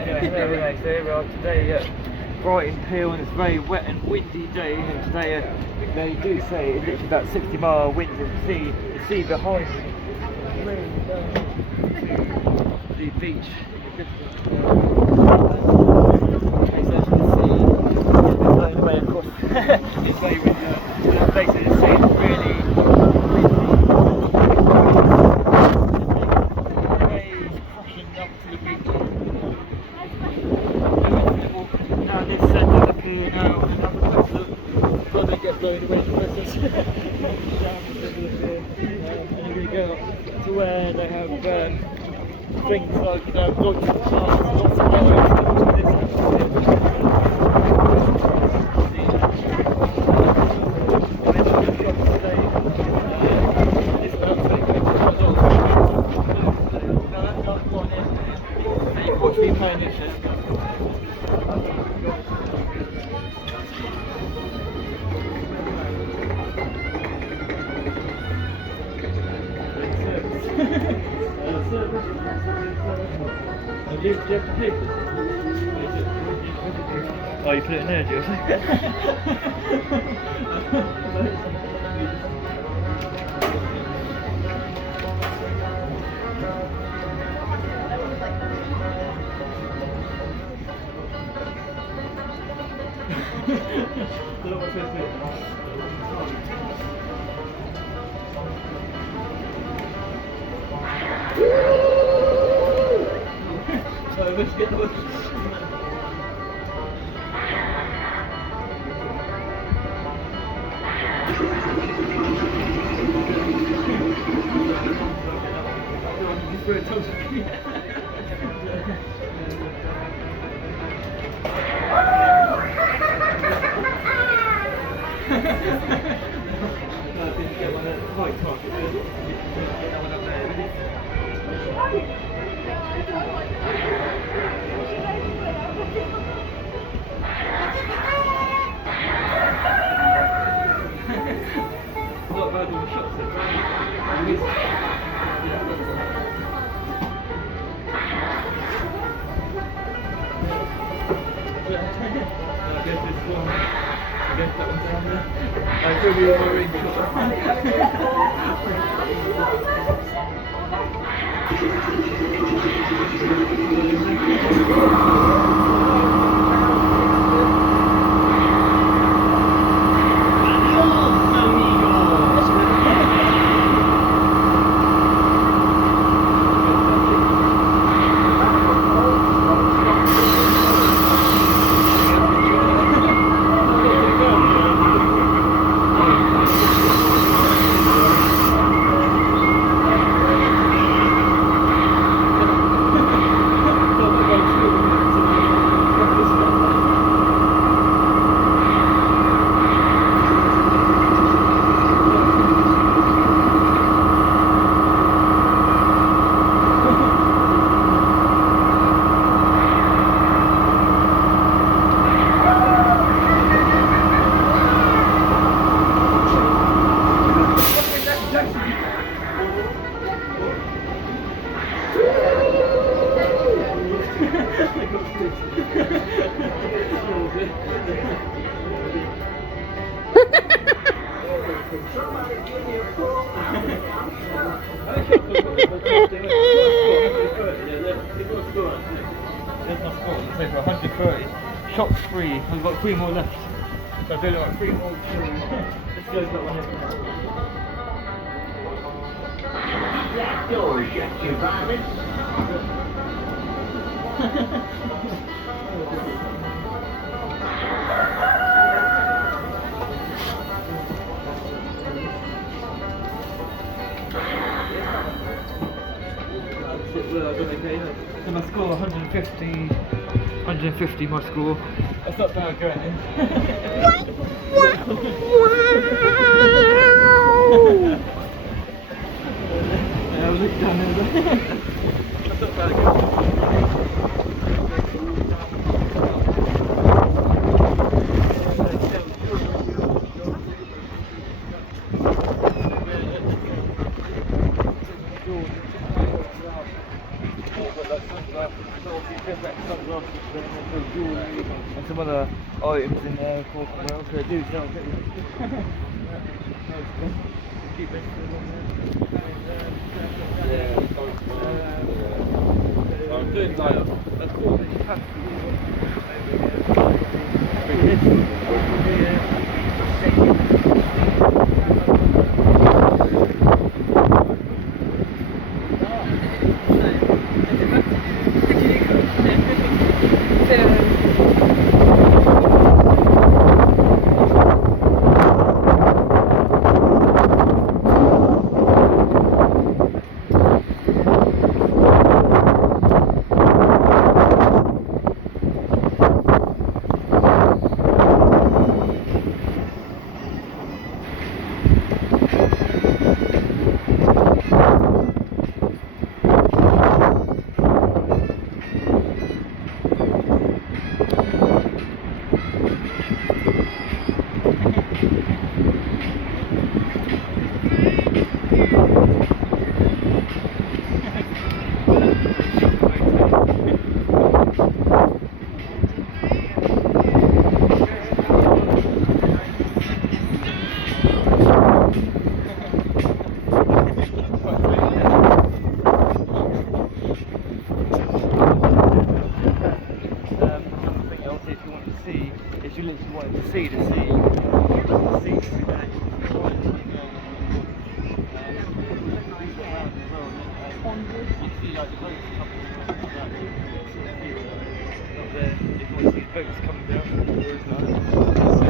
Anyway, there we go. So here we are today at Brighton Hill, and it's a very wet and windy day. And today they do say it's literally about 60-mile winds, and the sea behind me, really down to the beach in the distance. It's actually the sea blowing away across. It's very windy. And basically the sea is really windy. Waves crashing up to the beach. Now this centre up here now, and another place that they get blown away in the process. And then we go up to where they have things like lots of cars, lots of roads, Oh, you put it in there, do you? Let's get the There's 130 shots free. We've got 3 more left. So I've got 3 more. Let's go to that one. That door shuts you, Robin. So my score 150 my score. That's not bad going in. Yeah, I'll look down there. That's not bad going. sunglasses, so obviously it says like sunglasses, then there's jewellery and some other items in there, of course, well, so I do sell a bit of keep it I'm doing like a quarter capacity over here.